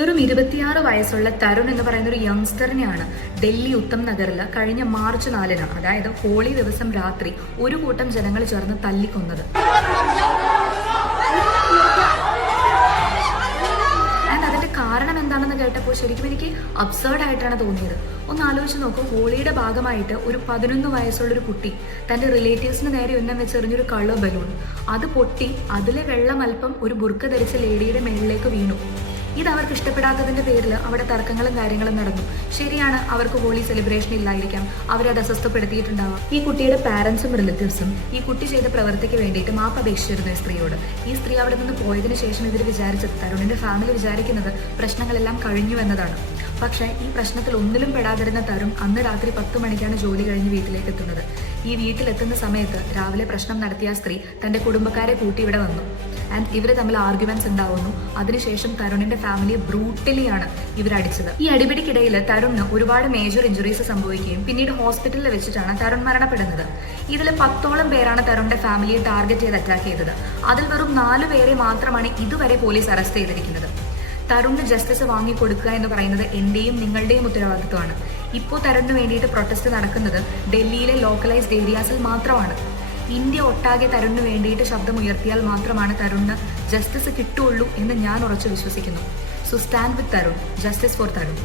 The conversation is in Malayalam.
വെറും 26 വയസ്സുള്ള തരുൺ എന്ന് പറയുന്ന ഒരു യങ്സ്റ്ററിനെയാണ് ഡൽഹി ഉത്തം നഗറിൽ കഴിഞ്ഞ മാർച്ച് 4-ന്, അതായത് ഹോളി ദിവസം രാത്രി ഒരു കൂട്ടം ജനങ്ങൾ ചേർന്ന് തല്ലിക്കൊന്നത്. അതിന്റെ കാരണം എന്താണെന്ന് കേട്ടപ്പോൾ ശരിക്കും എനിക്ക് അബ്സേർഡ് ആയിട്ടാണ് തോന്നിയത്. ഒന്ന് ആലോചിച്ച് നോക്കൂ, ഹോളിയുടെ ഭാഗമായിട്ട് ഒരു 11 വയസ്സുള്ളൊരു കുട്ടി തന്റെ റിലേറ്റീവ്സിന് നേരെ ഉന്നം വെച്ചെറിഞ്ഞൊരു കളർ ബലൂൺ അത് പൊട്ടി അതിലെ വെള്ളം അല്പം ഒരു ബുർക്ക ധരിച്ച ലേഡിയുടെ മേളിലേക്ക് വീണു. ഇത് അവർക്ക് ഇഷ്ടപ്പെടാത്തതിന്റെ പേരിൽ അവിടെ തർക്കങ്ങളും കാര്യങ്ങളും നടന്നു. ശരിയാണ്, അവർക്ക് ഹോളി സെലിബ്രേഷൻ ഇല്ലായിരിക്കാം, അവരത് അസ്വസ്ഥപ്പെടുത്തിയിട്ടുണ്ടാവാം. ഈ കുട്ടിയുടെ പാരന്റ്സും റിലേറ്റീവ്സും ഈ കുട്ടി ചെയ്ത പ്രവൃത്തിക്ക് വേണ്ടിയിട്ട് മാപ്പ് അപേക്ഷിച്ചിരുന്നു ഈ സ്ത്രീയോട്. ഈ സ്ത്രീ അവിടെ നിന്ന് പോയതിനു ശേഷം ഇവർ വിചാരിച്ചത്, തരുണിന്റെ ഫാമിലി വിചാരിക്കുന്നത് പ്രശ്നങ്ങളെല്ലാം കഴിഞ്ഞു എന്നതാണ്. പക്ഷേ ഈ പ്രശ്നത്തിൽ ഒന്നിലും പെടാതിരുന്ന തരുൺ അന്ന് രാത്രി 10 മണിക്കാണ് ജോലി കഴിഞ്ഞ് വീട്ടിലേക്ക് എത്തുന്നത്. ഈ വീട്ടിലെത്തുന്ന സമയത്ത് രാവിലെ പ്രശ്നം നടത്തിയ സ്ത്രീ തന്റെ കുടുംബക്കാരെ കൂട്ടി ഇവിടെ വന്നു. ആൻഡ് ഇവർ തമ്മിൽ ആർഗ്യുമെന്റ്സ് ഉണ്ടാവുന്നു. അതിനുശേഷം തരുണിന്റെ ഫാമിലിയെ ബ്രൂട്ടലിയാണ് ഇവരടിച്ചത്. ഈ അടിപിടിക്കിടയിൽ തരുണിന് ഒരുപാട് മേജർ ഇഞ്ചുറീസ് സംഭവിക്കുകയും പിന്നീട് ഹോസ്പിറ്റലിൽ വെച്ചിട്ടാണ് തരുൺ മരണപ്പെടുന്നത്. ഇതിൽ 10ഓളം പേരാണ് തരുണിന്റെ ഫാമിലിയെ ടാർഗറ്റ് ചെയ്ത് അറ്റാക്ക് ചെയ്തത്. അതിൽ വെറും 4 പേരെ മാത്രമാണ് ഇതുവരെ പോലീസ് അറസ്റ്റ് ചെയ്തിരിക്കുന്നത്. തരുണിന് ജസ്റ്റിസ് വാങ്ങിക്കൊടുക്കുക എന്ന് പറയുന്നത് എന്റെയും നിങ്ങളുടെയും ഉത്തരവാദിത്വമാണ്. ഇപ്പോൾ തരുണിന് വേണ്ടിയിട്ട് പ്രൊട്ടസ്റ്റ് നടക്കുന്നത് ഡൽഹിയിലെ ലോക്കലൈസ്ഡ് ഏരിയാസിൽ മാത്രമാണ്. ഇന്ത്യ ഒട്ടാകെ തരുണിന് വേണ്ടിയിട്ട് ശബ്ദമുയർത്തിയാൽ മാത്രമാണ് തരുണിന് ജസ്റ്റിസ് കിട്ടുള്ളൂ എന്ന് ഞാൻ ഉറച്ചു വിശ്വസിക്കുന്നു. So stand with Tarun, justice for Tarun.